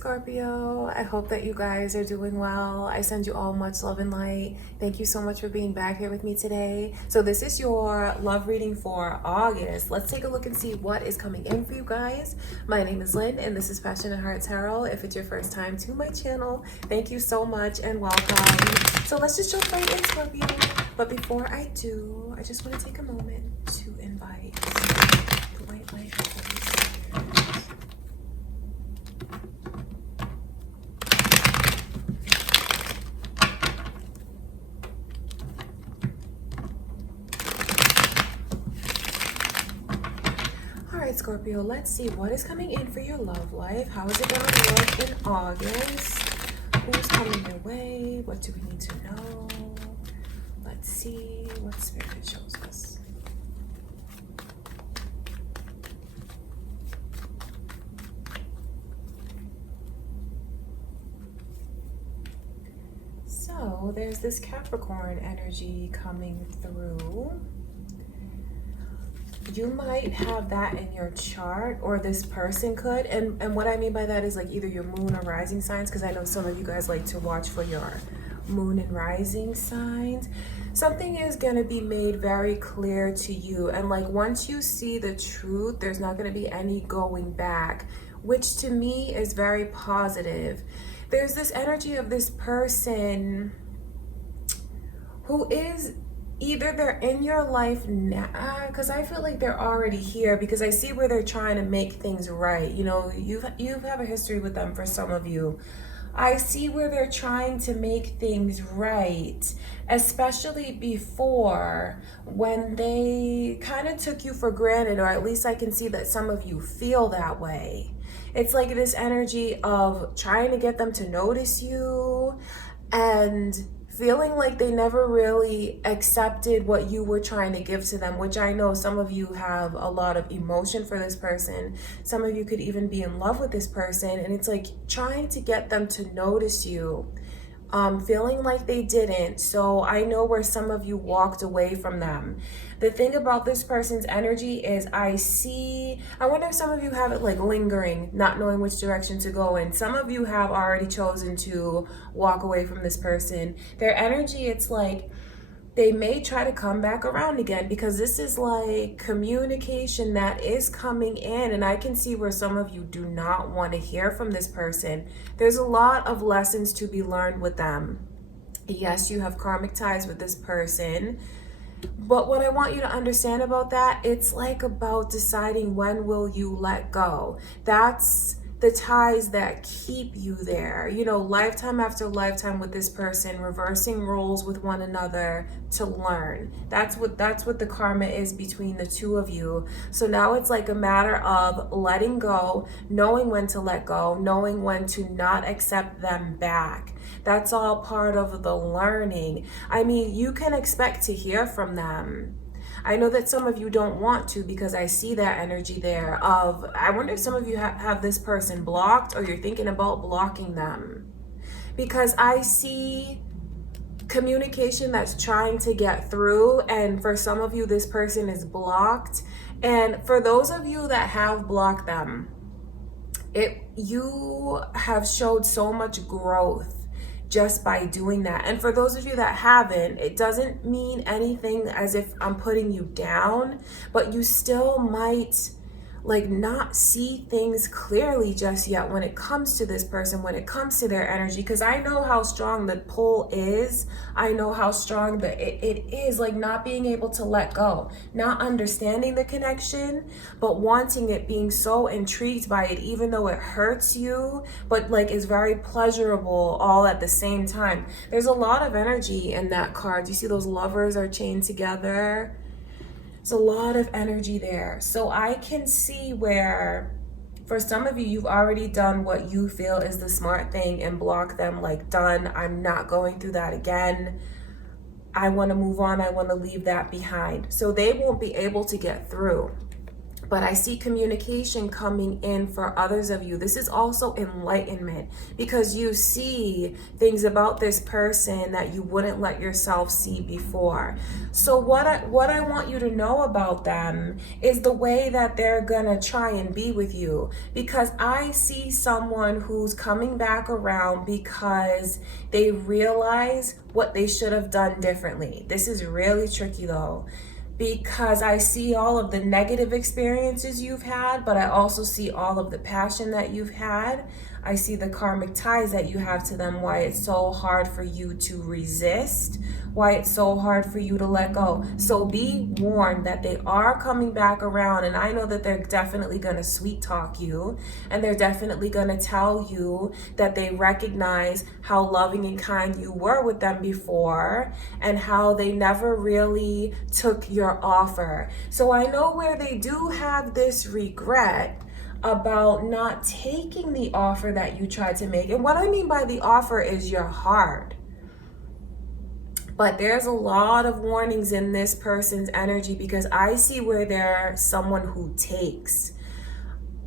Scorpio. I hope that you guys are doing well. I send you all much love and light. Thank you so much for being back here with me today. So this is your love reading for August. Let's take a look and see what is coming in for you guys. My name is Lynn and this is Passion and Heart Tarot. If it's your first time to my channel, thank you so much and welcome. So let's just jump right in, Scorpio. But before I do, I just want to take a moment to invite the white light. Scorpio, let's see what is coming in for your love life. How is it going to look in August? Who's coming your way? What do we need to know? Let's see what Spirit shows us. So there's this Capricorn energy coming through. You might have that in your chart, or this person could, and what I mean by that is like either your moon or rising signs, because I know some of you guys like to watch for your moon and rising signs. Something is going to be made very clear to you, and like once you see the truth, there's not going to be any going back, which to me is very positive. There's this energy of this person who is either they're in your life now, because I feel like they're already here, because I see where they're trying to make things right. You know, you have a history with them for some of you. I see where they're trying to make things right, especially before when they kind of took you for granted, or at least I can see that some of you feel that way. It's like this energy of trying to get them to notice you and feeling like they never really accepted what you were trying to give to them, which I know some of you have a lot of emotion for this person. Some of you could even be in love with this person, and it's like trying to get them to notice you, feeling like they didn't. So I know where some of you walked away from them. The thing about this person's energy is I wonder if some of you have it like lingering, not knowing which direction to go in. Some of you have already chosen to walk away from this person. Their energy, it's like they may try to come back around again, because this is like communication that is coming in, and I can see where some of you do not want to hear from this person. There's a lot of lessons to be learned with them. Yes, you have karmic ties with this person, but what I want you to understand about that, it's like about deciding when will you let go. That's the ties that keep you there, you know, lifetime after lifetime with this person, reversing roles with one another to learn. That's what the karma is between the two of you. So now it's like a matter of letting go, knowing when to let go, knowing when to not accept them back. That's all part of the learning. I mean, you can expect to hear from them. I know that some of you don't want to, because I see that energy there of, I wonder if some of you have this person blocked, or you're thinking about blocking them, because I see communication that's trying to get through, and for some of you this person is blocked. And for those of you that have blocked them, you have showed so much growth just by doing that. And for those of you that haven't, it doesn't mean anything as if I'm putting you down, but you still might like not see things clearly just yet when it comes to this person, when it comes to their energy, because I know how strong the pull is. I know how strong it is, like not being able to let go, not understanding the connection, but wanting it, being so intrigued by it, even though it hurts you, but like is very pleasurable all at the same time. There's a lot of energy in that card. You see those lovers are chained together. There's a lot of energy there. So I can see where for some of you, you've already done what you feel is the smart thing and block them, like done. I'm not going through that again. I want to move on. I want to leave that behind. So they won't be able to get through. But I see communication coming in for others of you. This is also enlightenment, because you see things about this person that you wouldn't let yourself see before. So what I want you to know about them is the way that they're gonna try and be with you, because I see someone who's coming back around because they realize what they should have done differently. This is really tricky though, because I see all of the negative experiences you've had, but I also see all of the passion that you've had. I see the karmic ties that you have to them, why it's so hard for you to resist, why it's so hard for you to let go. So be warned that they are coming back around, and I know that they're definitely going to sweet talk you, and they're definitely going to tell you that they recognize how loving and kind you were with them before, and how they never really took your offer. So I know where they do have this regret about not taking the offer that you tried to make. And what I mean by the offer is your heart. But there's a lot of warnings in this person's energy, because I see where they're someone who takes.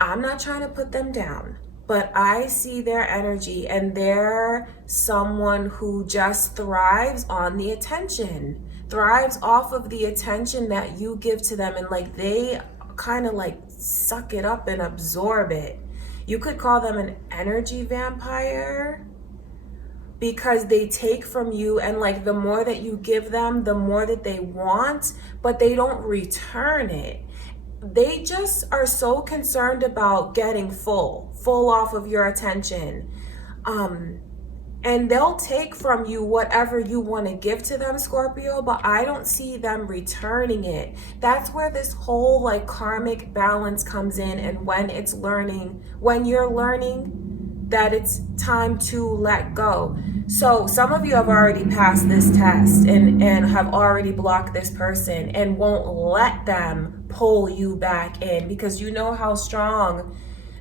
I'm not trying to put them down, but I see their energy, and they're someone who just thrives on the attention, thrives off of the attention that you give to them, and like they kind of like suck it up and absorb it. You could call them an energy vampire, because they take from you, and like the more that you give them, the more that they want, but they don't return it. They just are so concerned about getting full off of your attention. And they'll take from you whatever you want to give to them, Scorpio, but I don't see them returning it. That's where this whole like karmic balance comes in. And when you're learning that it's time to let go. So some of you have already passed this test and have already blocked this person and won't let them pull you back in, because you know how strong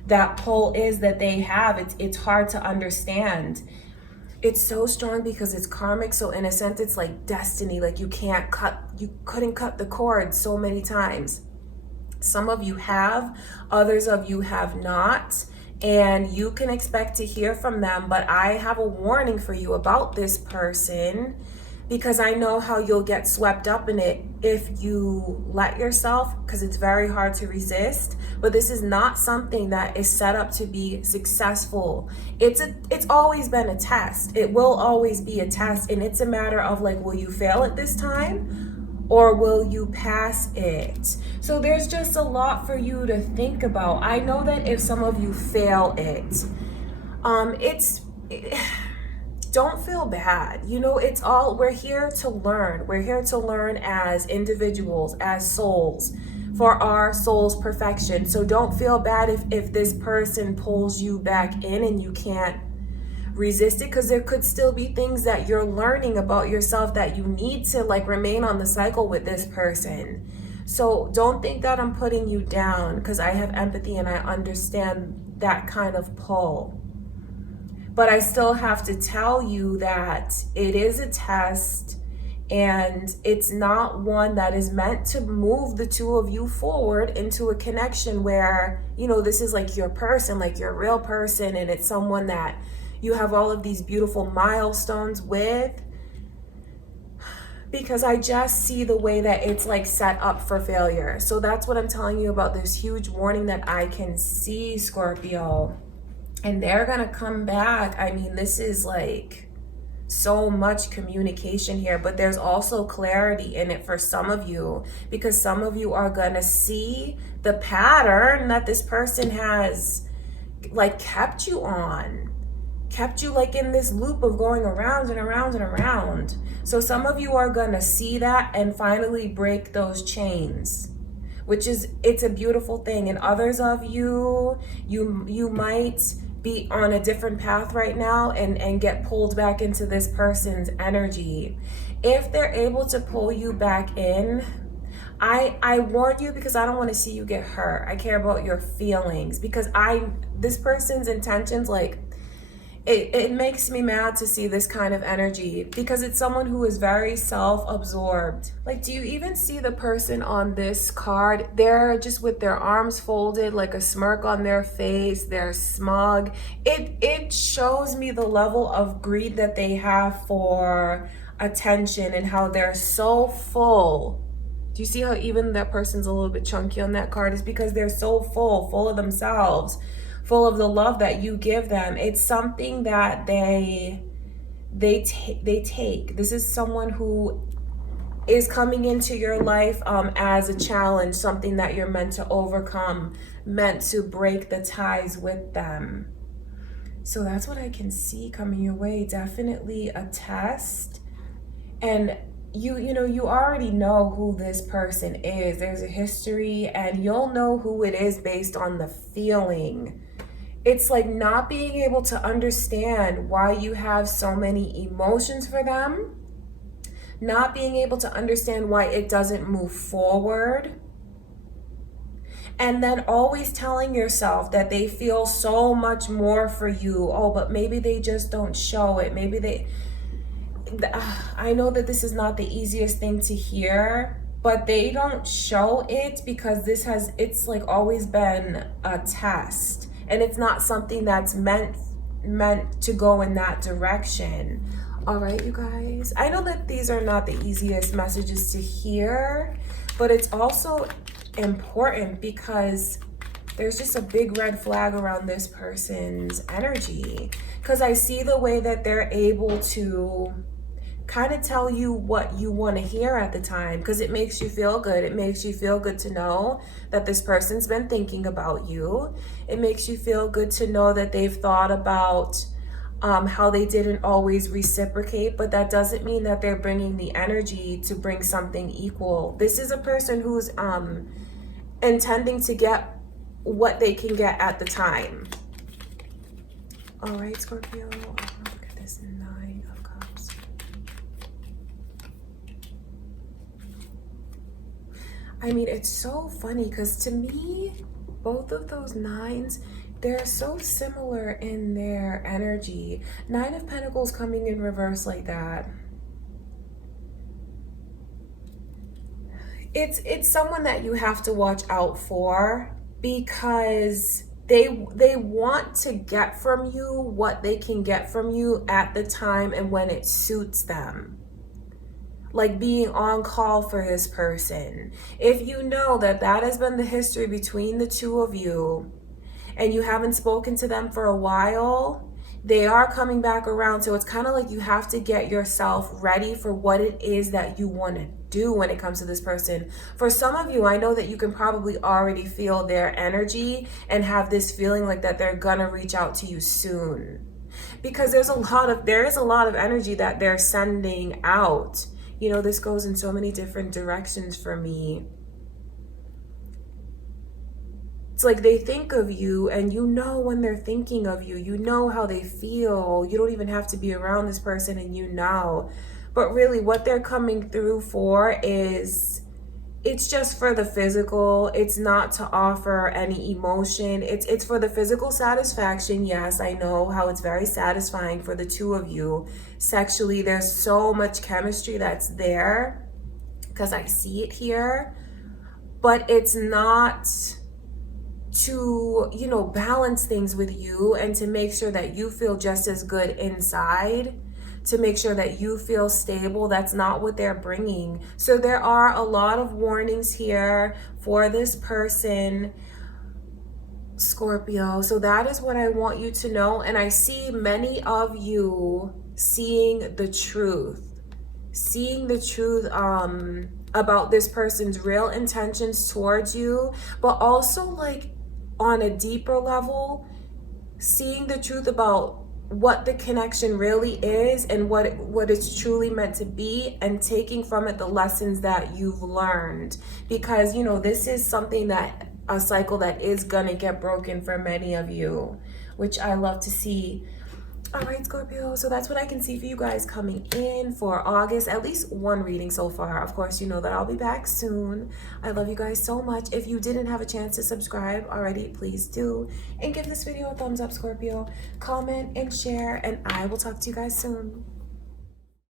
that pull is that they have. It's hard to understand. It's so strong because it's karmic. So in a sense, it's like destiny. Like you couldn't cut the cord so many times. Some of you have, others of you have not. And you can expect to hear from them. But I have a warning for you about this person, because I know how you'll get swept up in it if you let yourself, because it's very hard to resist. But this is not something that is set up to be successful. It's always been a test. It will always be a test. And it's a matter of like, will you fail it this time? Or will you pass it? So there's just a lot for you to think about. I know that if some of you fail it, don't feel bad. You know, we're here to learn. We're here to learn as individuals, as souls, for our soul's perfection. So don't feel bad if this person pulls you back in and you can't resist it, because there could still be things that you're learning about yourself that you need to like remain on the cycle with this person. So don't think that I'm putting you down, because I have empathy and I understand that kind of pull. But I still have to tell you that it is a test, and it's not one that is meant to move the two of you forward into a connection where, you know, this is like your person, like your real person, and it's someone that you have all of these beautiful milestones with. Because I just see the way that it's like set up for failure. So that's what I'm telling you about this huge warning that I can see, Scorpio. And they're gonna come back. I mean, this is like so much communication here, but there's also clarity in it for some of you, because some of you are gonna see the pattern that this person has like kept you like in this loop of going around and around and around. So some of you are gonna see that and finally break those chains, which is, it's a beautiful thing. And others of you might be on a different path right now and get pulled back into this person's energy. If they're able to pull you back in, I warn you, because I don't want to see you get hurt. I care about your feelings, because this person's intentions, like, it makes me mad to see this kind of energy because it's someone who is very self-absorbed. Like, do you even see the person on this card? They're just with their arms folded, like a smirk on their face. They're smug. It shows me the level of greed that they have for attention and how they're so full. Do you see how even that person's a little bit chunky on that card? Is because they're so full of themselves, full of the love that you give them. It's something that they take. This is someone who is coming into your life as a challenge, something that you're meant to overcome, meant to break the ties with them. So that's what I can see coming your way. Definitely a test. And you know, you already know who this person is. There's a history, and you'll know who it is based on the feeling. It's like not being able to understand why you have so many emotions for them, not being able to understand why it doesn't move forward, and then always telling yourself that they feel so much more for you. Oh, but maybe they just don't show it. Maybe they... I know that this is not the easiest thing to hear, but they don't show it because it's like always been a test, and it's not something that's meant to go in that direction. All right, you guys, I know that these are not the easiest messages to hear, but it's also important because there's just a big red flag around this person's energy, because I see the way that they're able to kind of tell you what you want to hear at the time, because it makes you feel good. It makes you feel good to know that this person's been thinking about you. It makes you feel good to know that they've thought about how they didn't always reciprocate, but that doesn't mean that they're bringing the energy to bring something equal. This is a person who's intending to get what they can get at the time. All right, Scorpio, look at this 9 of Cups. I mean, it's so funny because to me, both of those 9s, they're so similar in their energy. 9 of Pentacles coming in reverse like that. It's someone that you have to watch out for, because they want to get from you what they can get from you at the time and when it suits them. Like being on call for this person. If you know that that has been the history between the two of you and you haven't spoken to them for a while, they are coming back around. So it's kind of like you have to get yourself ready for what it is that you want to do when it comes to this person. For some of you, I know that you can probably already feel their energy and have this feeling like that they're gonna reach out to you soon, because there is a lot of energy that they're sending out. You know, this goes in so many different directions for me. It's like they think of you, and you know when they're thinking of you, you know how they feel. You don't even have to be around this person and you know. But really what they're coming through for is, it's just for the physical. It's not to offer any emotion. It's for the physical satisfaction. Yes, I know how it's very satisfying for the two of you. Sexually, there's so much chemistry that's there because I see it here. But it's not to, you know, balance things with you and to make sure that you feel just as good inside, to make sure that you feel stable. That's not what they're bringing. So there are a lot of warnings here for this person, Scorpio. So that is what I want you to know. And I see many of you seeing the truth about this person's real intentions towards you, but also like on a deeper level, seeing the truth about what the connection really is and what it's truly meant to be, and taking from it the lessons that you've learned. Because, you know, this is something that, a cycle that is gonna get broken for many of you, which I love to see. All right, Scorpio. So that's what I can see for you guys coming in for August. At least one reading so far. Of course, you know that I'll be back soon. I love you guys so much. If you didn't have a chance to subscribe already, please do. And give this video a thumbs up, Scorpio. Comment and share. And I will talk to you guys soon.